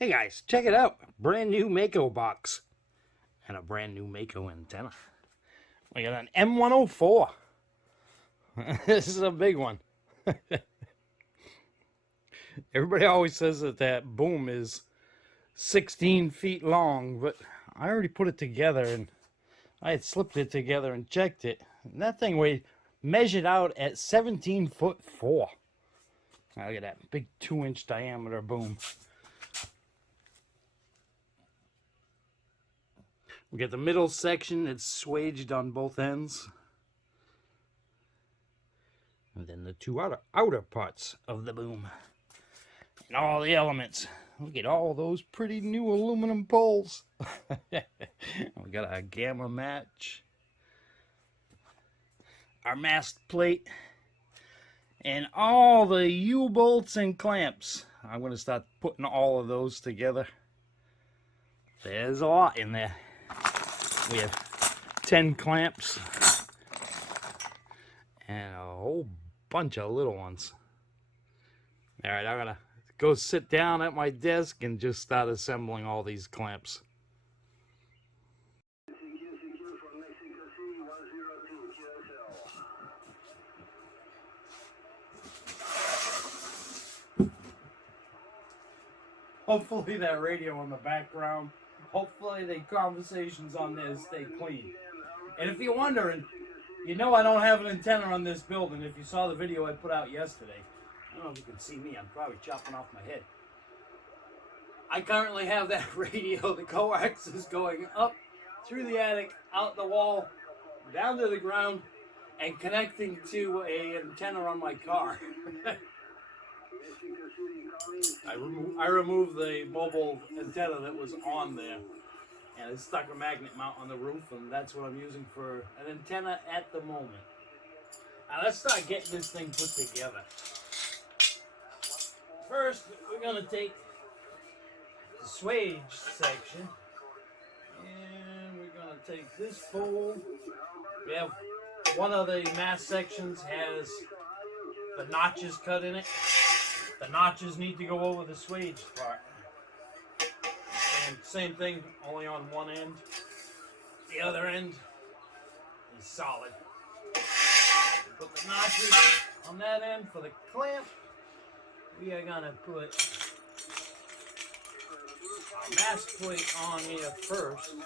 Hey guys, check it out. Brand new Maco box. And a brand new Maco antenna. We got an M104. This is a big one. Everybody always says that that boom is 16 feet long, but I already put it together and I had slipped it together and checked it. And that thing measured out at 17'4". Now look at that big 2-inch diameter boom. We got the middle section, it's swaged on both ends. And then the two outer parts of the boom. And all the elements. Look at all those pretty new aluminum poles. We got our gamma match. Our mast plate. And all the U-bolts and clamps. I'm going to start putting all of those together. There's a lot in there. We have 10 clamps and a whole bunch of little ones. All right, I'm gonna go sit down at my desk and just start assembling all these clamps. Hopefully that radio in the background, hopefully the conversations on there stay clean. And if you're wondering, you know I don't have an antenna on this building. If you saw the video I put out yesterday, I don't know if you can see me, I'm probably chopping off my head. I currently have that radio, the coax is going up through the attic, out the wall, down to the ground, and connecting to an antenna on my car. I removed the mobile antenna that was on there, and I stuck a magnet mount on the roof, and that's what I'm using for an antenna at the moment. Now let's start getting this thing put together. First, we're going to take the swage section, and we're going to take this pole. We have one of the mast sections has the notches cut in it. The notches need to go over the swage part. And same thing, only on one end. The other end is solid. Put the notches on that end for the clamp. We are going to put our mast plate on here first.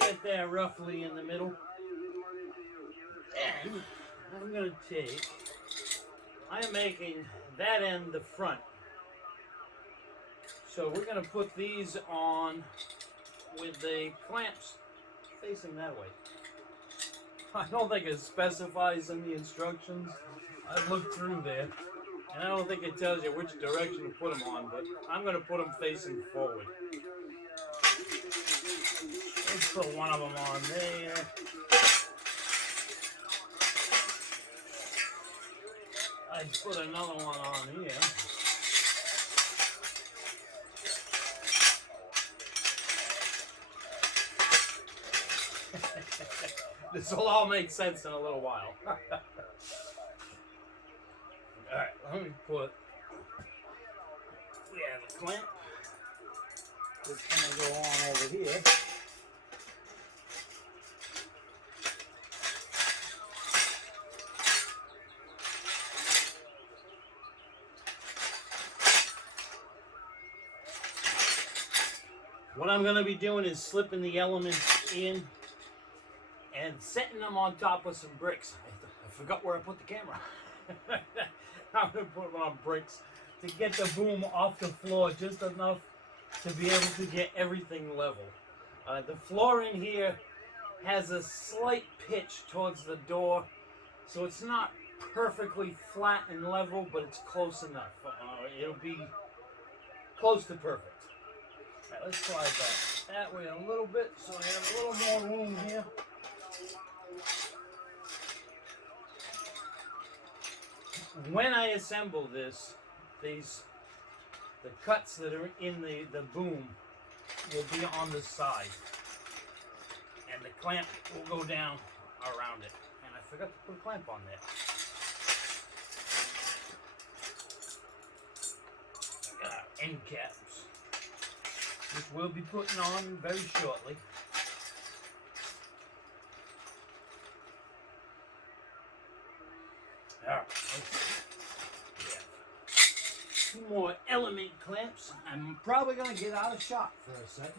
Get that roughly in the middle. And I'm going to take, I am making that end the front. So we're going to put these on with the clamps facing that way. I don't think it specifies in the instructions. I've looked through there, and I don't think it tells you which direction to put them on, but I'm going to put them facing forward. Let's put one of them on there. I put another one on here. This will all make sense in a little while. Alright, let me put, we have a clamp. It's going to go on over here. What I'm going to be doing is slipping the elements in and setting them on top of some bricks. I forgot where I put the camera. I'm going to put them on bricks to get the boom off the floor just enough to be able to get everything level. The floor in here has a slight pitch towards the door, so it's not perfectly flat and level, but it's close enough. It'll be close to perfect. Right, let's slide that way a little bit so I have a little more room here. When I assemble this, the cuts that are in the boom will be on the side, and the clamp will go down around it. And I forgot to put a clamp on there. end caps, which we'll be putting on very shortly. Alright, two more element clamps. I'm probably going to get out of shot for a second.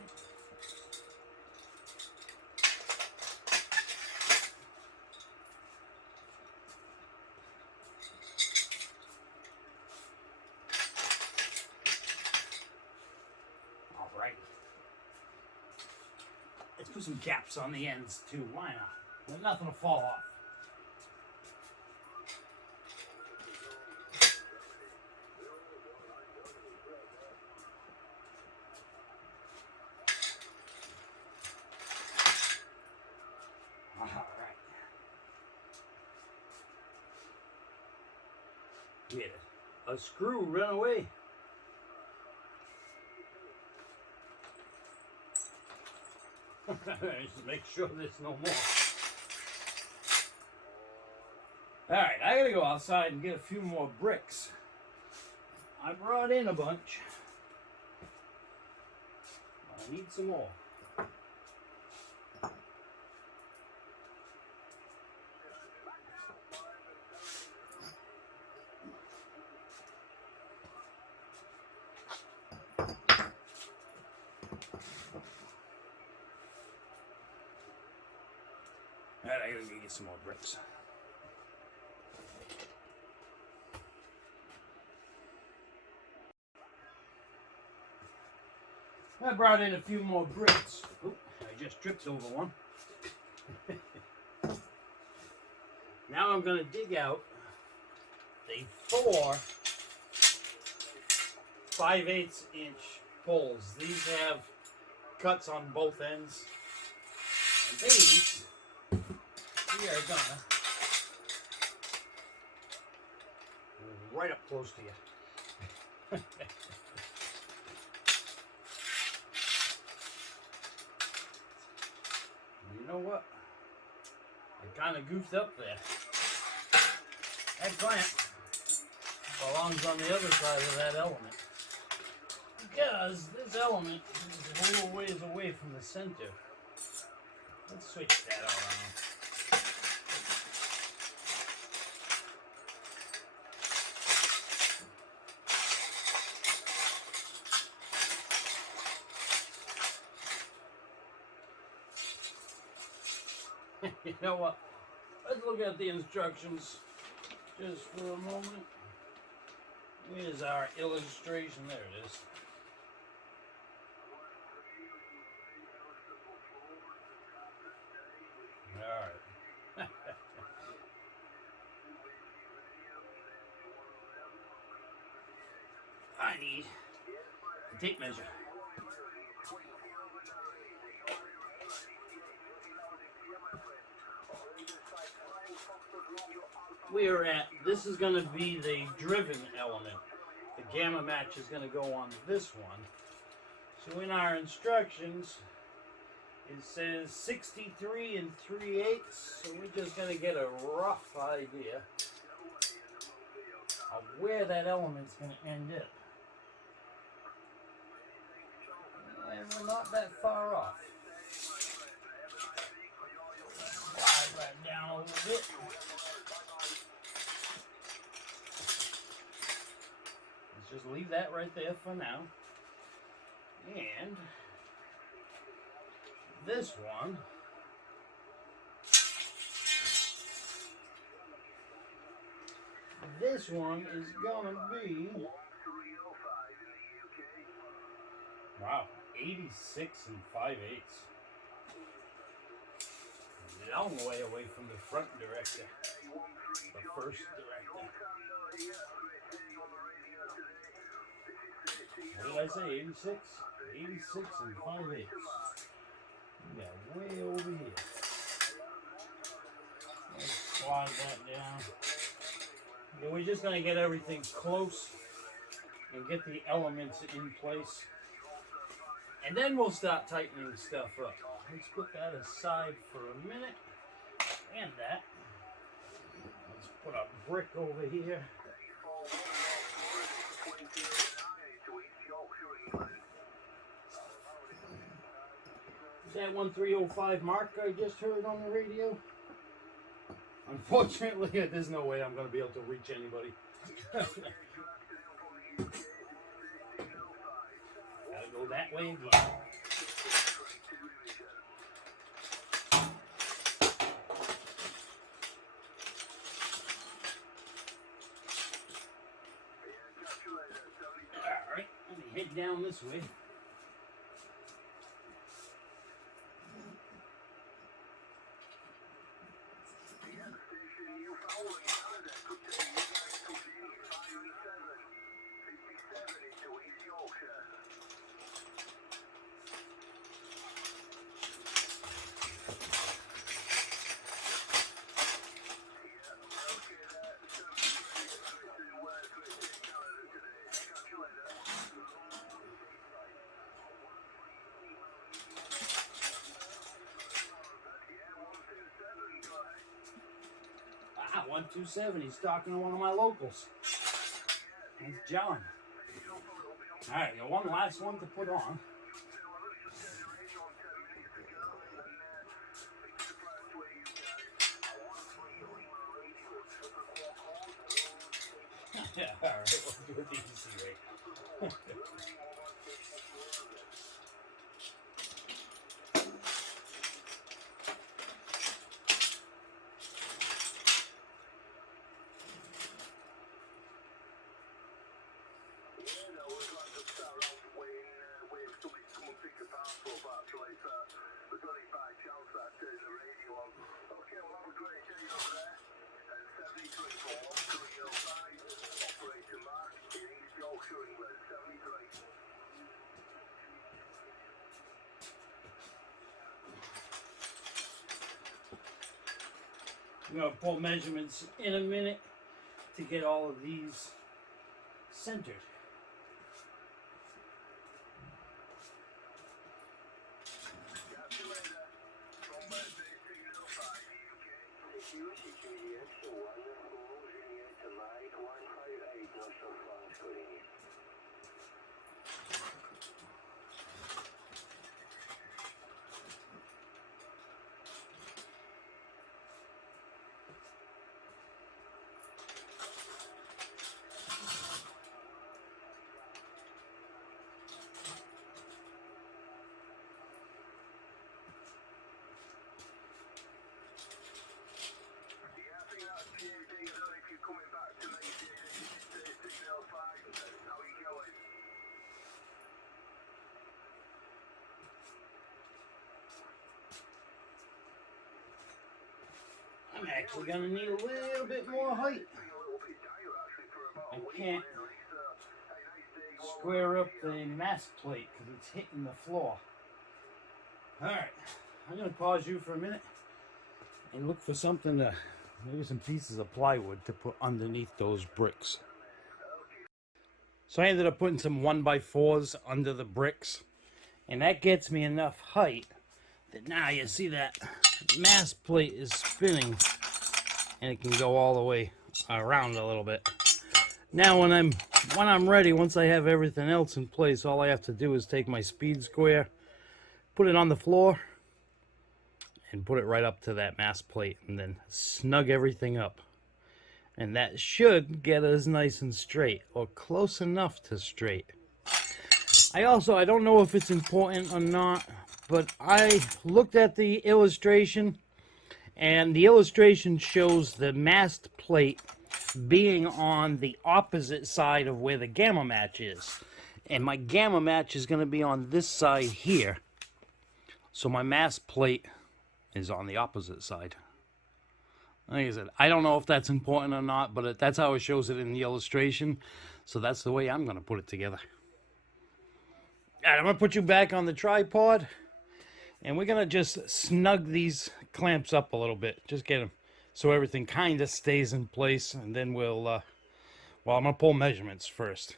Alright. Let's put some caps on the ends too. Why not? Let nothing will fall off. We had a screw run away. Just make sure there's no more. Alright, I gotta go outside and get a few more bricks. I brought in a bunch. I need some more. Alright, I gotta go get some more bricks. I brought in a few more bricks. Oop, I just tripped over one. Now I'm gonna dig out the 4 5/8 inch poles. These have cuts on both ends. And these we are gonna right up close to you. You know what? I kind of goofed up there. That clamp belongs on the other side of that element. Because this element is a little ways away from the center. Let's switch that around. You know what? Let's look at the instructions just for a moment. Here's our illustration. There it is. Alright. I need a tape measure. We're at, this is going to be the driven element. The gamma match is going to go on this one. So in our instructions, it says 63 3/8. So we're just going to get a rough idea of where that element's going to end up. And we're not that far off. Slide that down a little bit. Just leave that right there for now. And this one is gonna be, wow, 86 5/8. A long way away from the front director, the first director. What did I say? 86? 86 5/8. Yeah, way over here. Let's slide that down. Okay, we're just going to get everything close and get the elements in place. And then we'll start tightening stuff up. Let's put that aside for a minute. And that. Let's put a brick over here. Is that 1305 mark I just heard on the radio? Unfortunately, there's no way I'm going to be able to reach anybody. Gotta go that way again. Alright, let me head down this way. Wow, 127, he's talking to one of my locals. That's John. Alright, got one last one to put on. Yeah, alright, we'll do it easy, right? I'm going to pull measurements in a minute to get all of these centered. I'm actually going to need a little bit more height. I can't square up the mast plate because it's hitting the floor. Alright, I'm going to pause you for a minute and look for something to, maybe some pieces of plywood to put underneath those bricks. So I ended up putting some 1x4s under the bricks, and that gets me enough height that now you see that mast plate is spinning and it can go all the way around a little bit. Now when I'm ready, once I have everything else in place, all I have to do is take my speed square, put it on the floor, and put it right up to that mast plate, and then snug everything up. And that should get us nice and straight, or close enough to straight. I don't know if it's important or not, but I looked at the illustration, and the illustration shows the mast plate being on the opposite side of where the gamma match is. And my gamma match is going to be on this side here. So my mast plate is on the opposite side. Like I said, I don't know if that's important or not, but that's how it shows it in the illustration. So that's the way I'm going to put it together. All right, I'm going to put you back on the tripod. And we're going to just snug these clamps up a little bit. Just get them so everything kind of stays in place. And then well, I'm going to pull measurements first.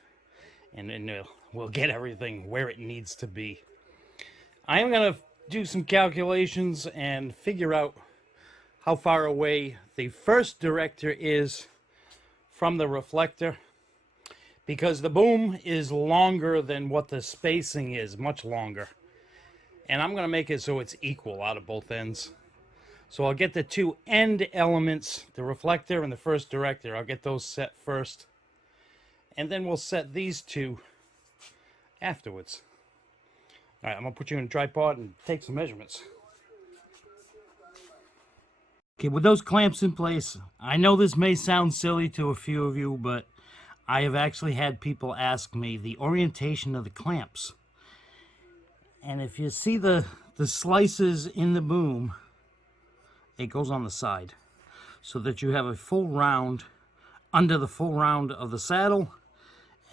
And then we'll get everything where it needs to be. I am going to do some calculations and figure out how far away the first director is from the reflector. because the boom is longer than what the spacing is, much longer. And I'm going to make it so it's equal out of both ends. So I'll get the two end elements, the reflector and the first director. I'll get those set first. And then we'll set these two afterwards. All right, I'm going to put you in a tripod and take some measurements. Okay, with those clamps in place, I know this may sound silly to a few of you, but I have actually had people ask me the orientation of the clamps. And if you see the slices in the boom, it goes on the side, so that you have a full round under the full round of the saddle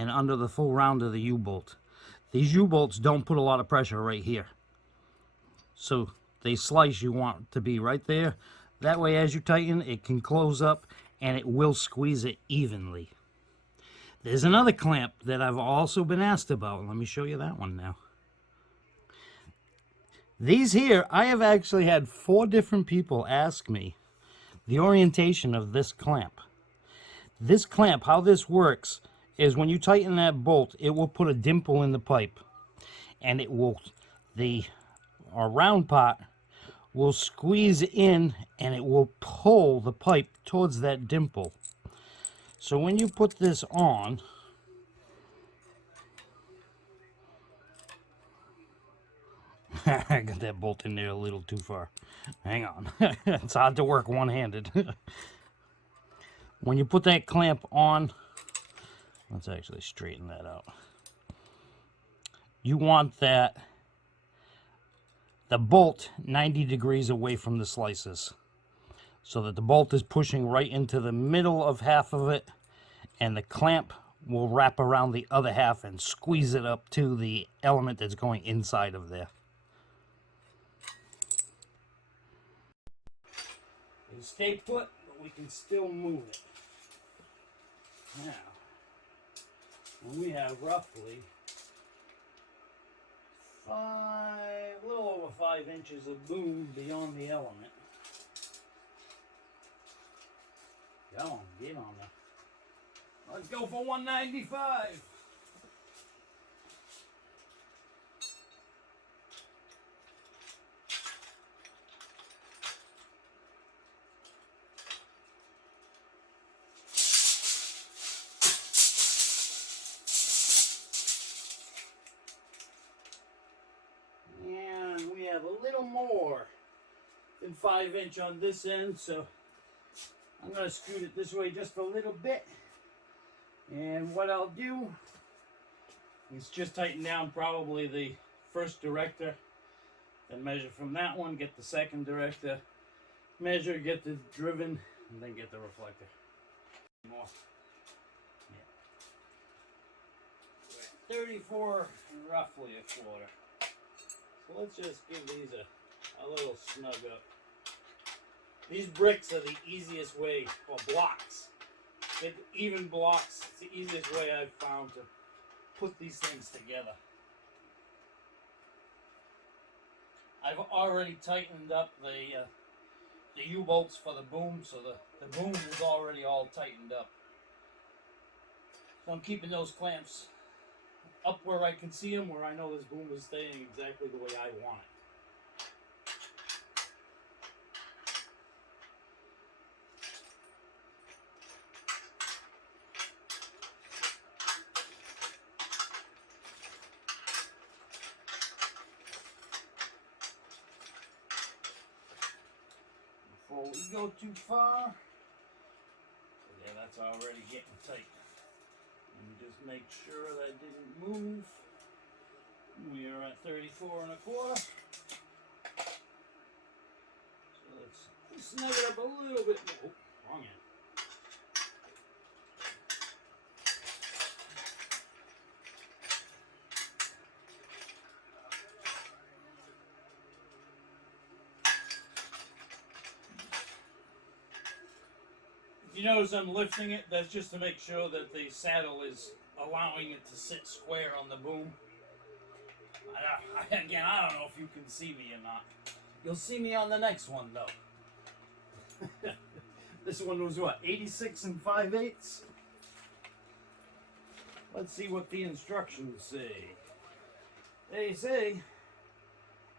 and under the full round of the U-bolt. These U-bolts don't put a lot of pressure right here. So they slice, you want to be right there. That way, as you tighten, it can close up and it will squeeze it evenly. There's another clamp that I've also been asked about. Let me show you that one now. These here, I have actually had 4 different people ask me the orientation of this clamp. This clamp, how this works, is when you tighten that bolt, it will put a dimple in the pipe. And it will, the round part will squeeze in and it will pull the pipe towards that dimple. So when you put this on, I got that bolt in there a little too far. Hang on. It's hard to work one-handed. When you put that clamp on, let's actually straighten that out. You want the bolt 90 degrees away from the slices, so that the bolt is pushing right into the middle of half of it, and the clamp will wrap around the other half and squeeze it up to the element that's going inside of there. It'll stay put, but we can still move it. Now, when we have roughly a little over 5 inches of boom beyond the element. Come on, get on there. Let's go for 195. And we have a little more than 5 inch on this end, so I'm going to scoot it this way just a little bit. And what I'll do is just tighten down probably the first director, then measure from that one, get the second director, measure, get the driven, and then get the reflector. More. Yeah. 34 and roughly a quarter. So let's just give these a little snug up. These bricks are the easiest way, or blocks. Even blocks, it's the easiest way I've found to put these things together. I've already tightened up the U-bolts for the boom, so the boom is already all tightened up. So I'm keeping those clamps up where I can see them, where I know this boom is staying exactly the way I want it. Before we go too far, yeah, that's already getting tight. And just make sure that didn't move. We are at 34 and a quarter. So let's snug it up a little bit more. Oh, wrong end. If you notice I'm lifting it, that's just to make sure that the saddle is allowing it to sit square on the boom. Again, I don't know if you can see me or not. You'll see me on the next one, though. This one was what, 86 and 5/8? Let's see what the instructions say. They say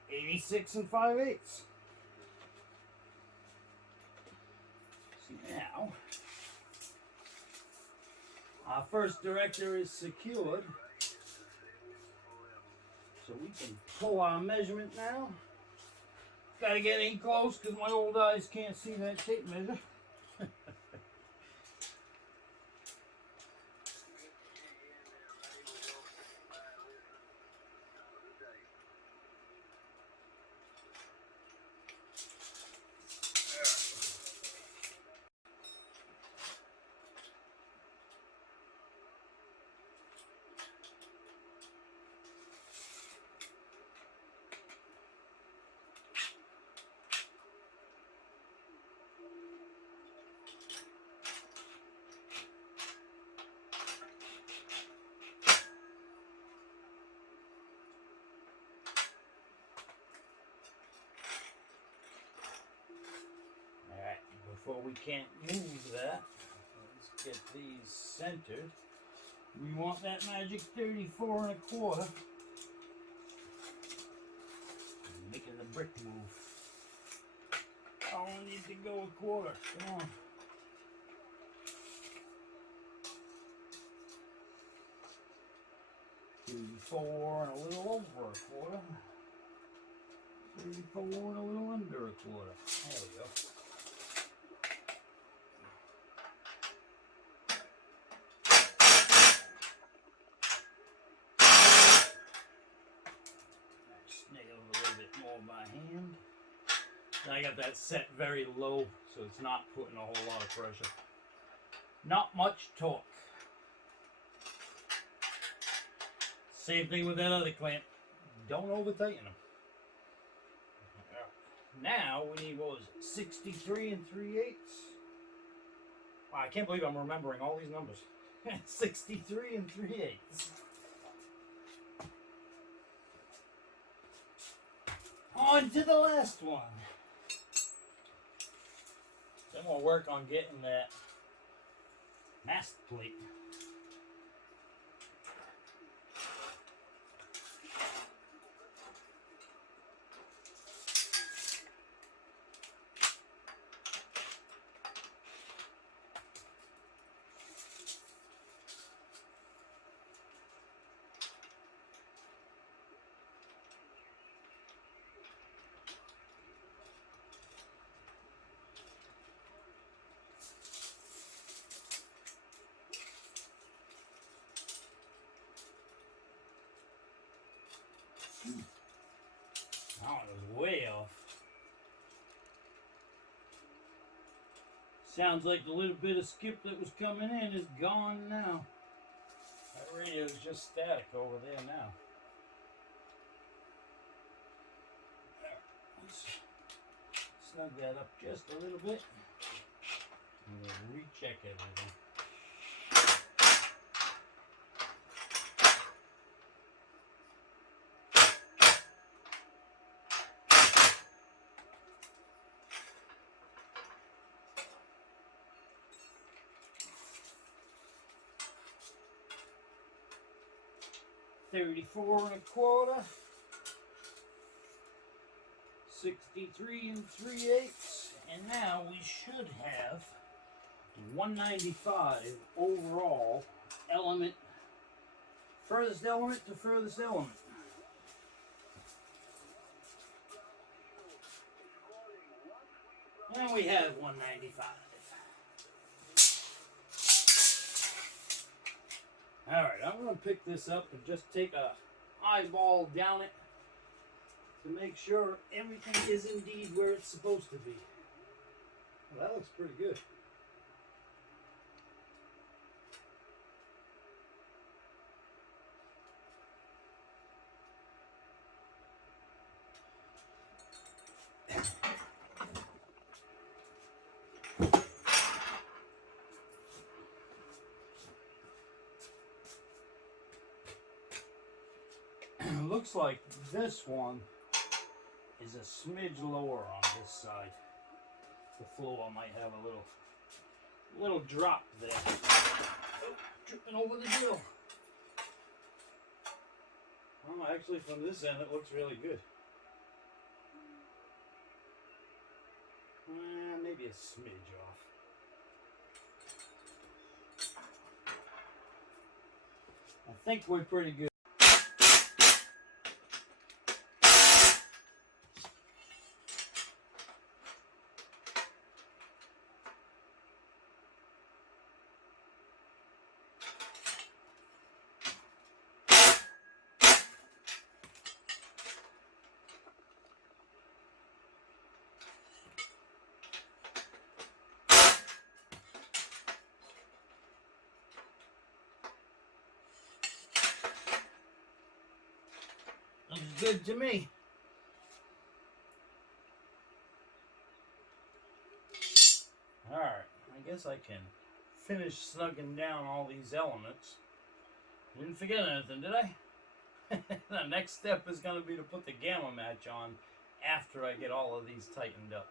86 5/8. So now, our first director is secured. So we can pull our measurement now. Gotta get in close because my old eyes can't see that tape measure. Before we can't move that, let's get these centered. We want that magic 34 1/4. Making the brick move. I only need to go 1/4. Come on. $34 and a little over 1/4. $34 and a little under 1/4. There we go. By hand. I got that set very low, so it's not putting a whole lot of pressure. Not much torque. Same thing with that other clamp. Don't over tighten them. Now we need, what was it, 63 3/8. Wow, I can't believe I'm remembering all these numbers. 63 3/8. On to the last one. Then we'll work on getting that mast plate. That was way off. Sounds like the little bit of skip that was coming in is gone now. That radio is just static over there now. Let's snug that up just a little bit. And we'll recheck everything. $34 1/4, 63 3/8, and now we should have 195 overall element, furthest element to furthest element. And we have 195. Alright, I'm going to pick this up and just take a eyeball down it to make sure everything is indeed where it's supposed to be. Well, that looks pretty good. Looks like this one is a smidge lower on this side. The floor might have a little drop there. Oh, tripping over the drill. Actually, from this end, it looks really good. Maybe a smidge off. I think we're pretty good. Looks good to me. Alright, I guess I can finish snugging down all these elements. Didn't forget anything, did I? The next step is going to be to put the gamma match on after I get all of these tightened up.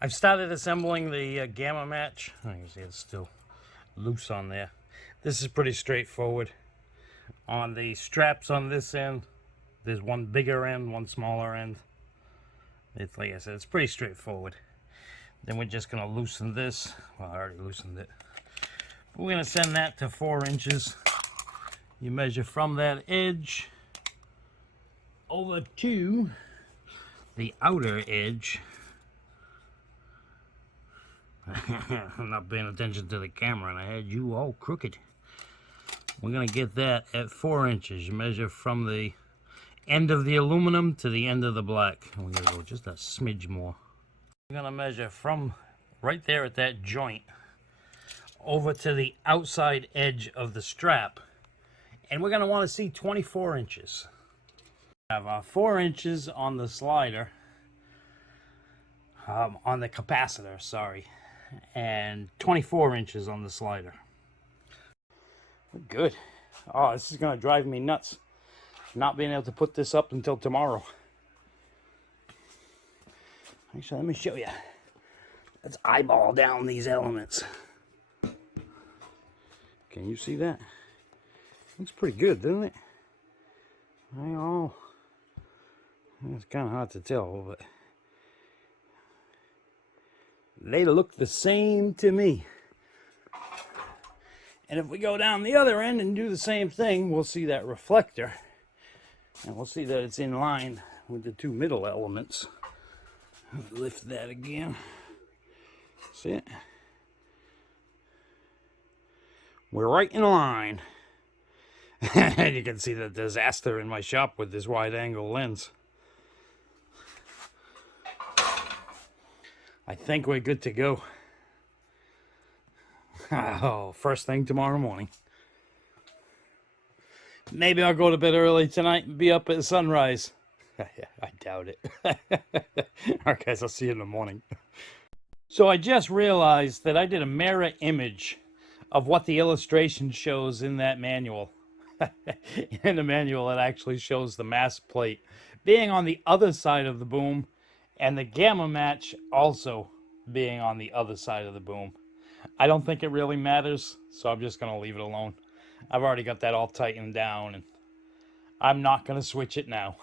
I've started assembling the gamma match. You can see it's still loose on there. This is pretty straightforward. On the straps on this end, there's one bigger end, one smaller end. It's like I said, it's pretty straightforward. Then we're just going to loosen this. Well, I already loosened it. We're going to send that to 4 inches. You measure from that edge over to the outer edge. I'm not paying attention to the camera and I had you all crooked. We're going to get that at 4 inches. You measure from the end of the aluminum to the end of the black. And we're going to go just a smidge more. We're going to measure from right there at that joint over to the outside edge of the strap. And we're going to want to see 24 inches. I have 4 inches on the slider, on the capacitor, sorry, and 24 inches on the slider. Good. Oh, this is going to drive me nuts, not being able to put this up until tomorrow. Actually, let me show you. Let's eyeball down these elements. Can you see that? Looks pretty good, doesn't it? It's kind of hard to tell, but they look the same to me. And if we go down the other end and do the same thing, we'll see that reflector. And we'll see that it's in line with the 2 middle elements. Lift that again. See it? We're right in line. And you can see the disaster in my shop with this wide angle lens. I think we're good to go. Oh, first thing tomorrow morning. Maybe I'll go to bed early tonight and be up at sunrise. I doubt it. Alright guys, I'll see you in the morning. So I just realized that I did a mirror image of what the illustration shows in that manual. In the manual, it actually shows the mast plate being on the other side of the boom and the gamma match also being on the other side of the boom. I don't think it really matters, so I'm just going to leave it alone. I've already got that all tightened down, and I'm not going to switch it now.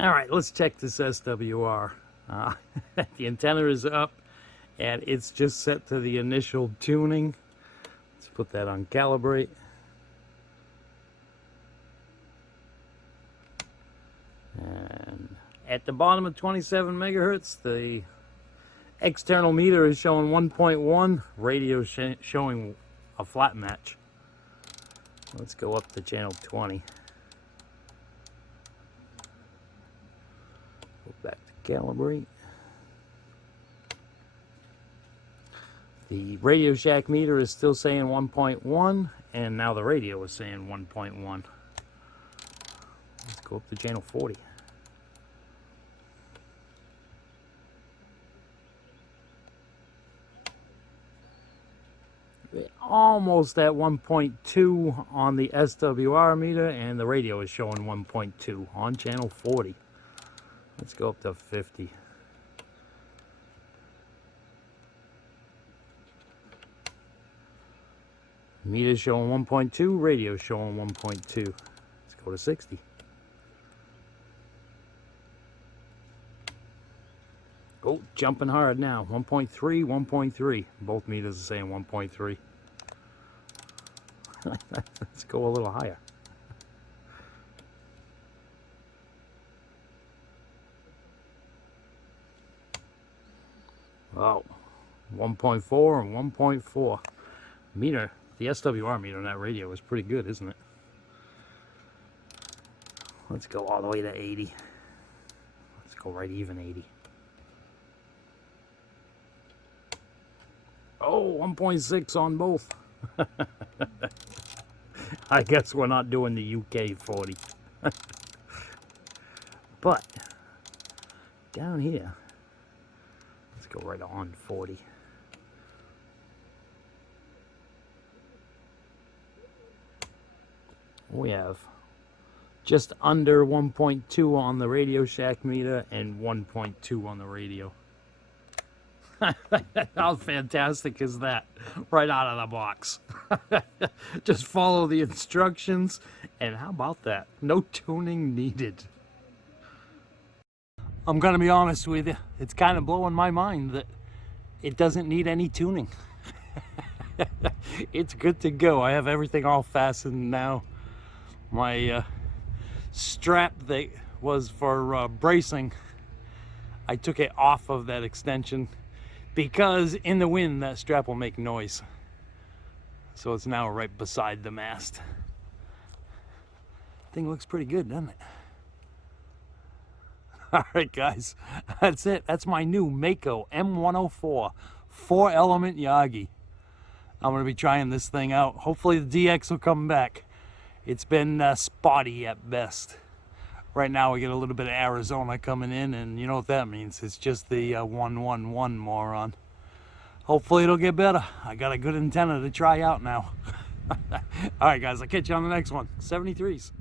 All right, let's check this SWR. The antenna is up and it's just set to the initial tuning. Let's put that on calibrate. And at the bottom of 27 megahertz, the external meter is showing 1.1, radio showing a flat match. Let's go up to channel 20. Go back to calibrate. The Radio Shack meter is still saying 1.1, and now the radio is saying 1.1. Let's go up to channel 40. We're almost at 1.2 on the SWR meter, and the radio is showing 1.2 on channel 40. Let's go up to 50. Meter showing 1.2, radio showing 1.2. Let's go to 60. Oh, jumping hard now. 1.3, 1.3. Both meters are saying 1.3. Let's go a little higher. Wow. 1.4 and 1.4. Meter. The SWR meter on that radio is pretty good, isn't it? Let's go all the way to 80. Let's go right even 80. Oh, 1.6 on both. I guess we're not doing the UK 40. But down here, let's go right on 40. We have just under 1.2 on the Radio Shack meter and 1.2 on the radio. How fantastic is that? Right out of the box. Just follow the instructions, and how about that? No tuning needed. I'm gonna be honest with you, it's kind of blowing my mind that it doesn't need any tuning. It's good to go. I have everything all fastened now. My strap that was for bracing, I took it off of that extension because in the wind that strap will make noise. So it's now right beside the mast. Thing looks pretty good, doesn't it? All right, guys, that's it. That's my new Maco M104 4-element Yagi. I'm going to be trying this thing out. Hopefully the DX will come back. It's been spotty at best. Right now we get a little bit of Arizona coming in, and you know what that means. It's just the 111 moron. Hopefully it'll get better. I got a good antenna to try out now. All right, guys, I'll catch you on the next one. 73s.